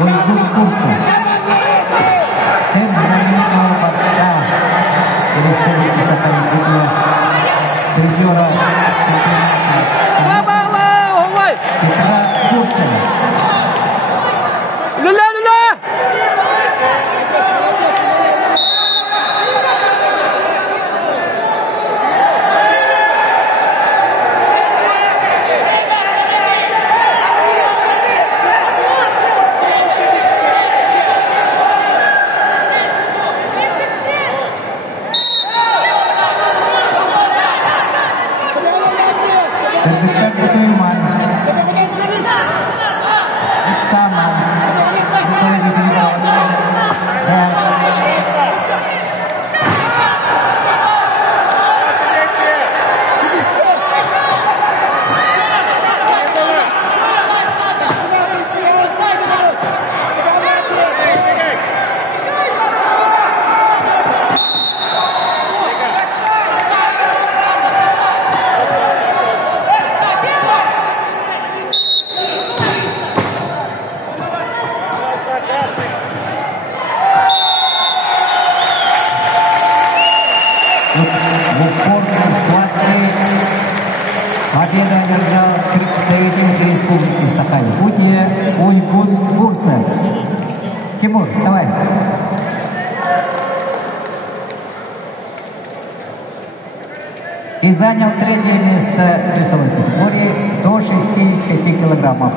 Ойгун Турция. Сын знаменитого борца Республики Саха-Якутия, призера чемпионата Петра Турция. Terdekat Petuiman bersama Ketua Divisi Kawasan dan в упор схватки победа одержал представитель Республики Саха-Якутия Ойгун Турция. Тимур, вставай. И занял третье место в весовой категории до 60 килограммов.